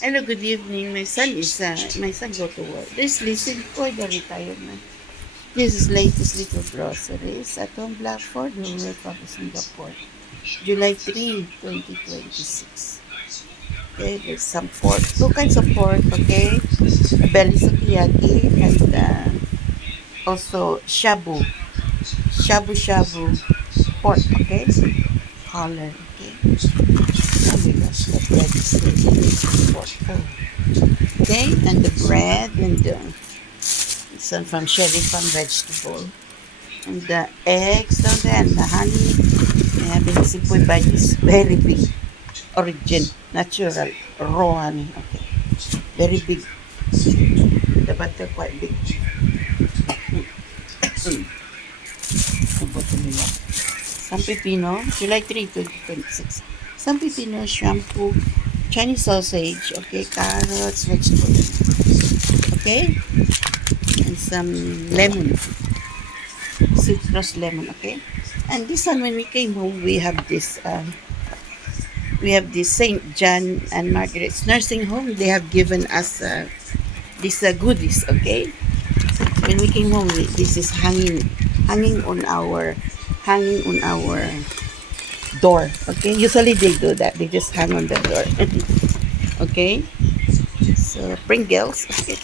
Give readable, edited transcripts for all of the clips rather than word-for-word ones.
Hello, good evening. My son go to work. This listen for the retirement. This is latest little groceries at home black for the World Cup of Singapore, July 3, 2026. Okay, there's some pork, two kinds of pork, okay? Belly sukiyaki and also shabu pork, okay? Collar, okay? Oh my gosh, the bread is so delicious. Pork. Oh. Okay, and the bread and the some from Sherry Farm vegetable and the eggs down there and the honey. I have been simple by this very big origin, natural, raw honey. Okay, very big. The butter quite big. Ubot nila. San Pepino, July 3, 2026. San Pepino shampoo, Chinese sausage, okay, carrots, vegetables, okay, and some lemon, citrus lemon, okay. And this one, when we came home, we have this Saint John and Margaret's nursing home. They have given us these goodies, okay. When we came home, this is hanging hanging on our door. Okay, usually they do that. They just hang on the door. Okay, so Pringles, okay,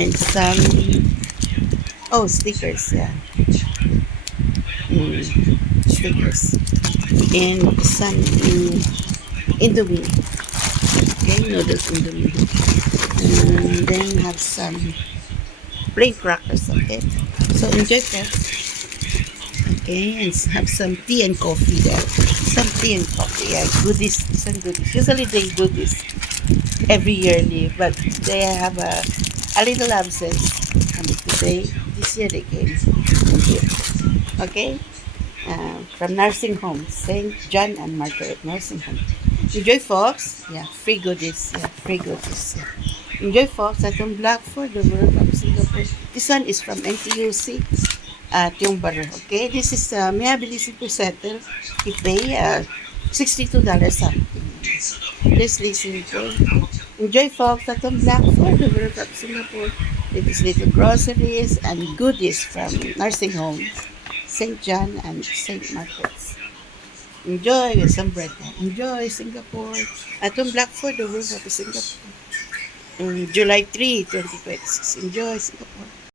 and some stickers. Yeah, stickers and some Indomie. Okay, noodles Indomie, and then have some plain crackers. Okay, so enjoy first. Okay, and have some tea and coffee there. Some tea and coffee. Yeah, goodies. Some goodies. Usually they do this every yearly, but they have a little absence. And today, this year they came. Here. Okay, from nursing home, Saint John and Margaret nursing home. Enjoy, folks. Yeah, free goodies. Yeah, free goodies. Yeah. Enjoy, folks. At yung black for the World of Singapore. This one is from NTUC. Yung butter. Okay, this is may ability to settle. You pay $62 something. Please listen to. Enjoy, folks. At yung black for the World of Singapore. It is little groceries and goodies from nursing homes, St. John and St. Margaret's. Enjoy with some bread. Enjoy Singapore. At yung black for the World of Singapore. July 3, 2026. Enjoy Singapore.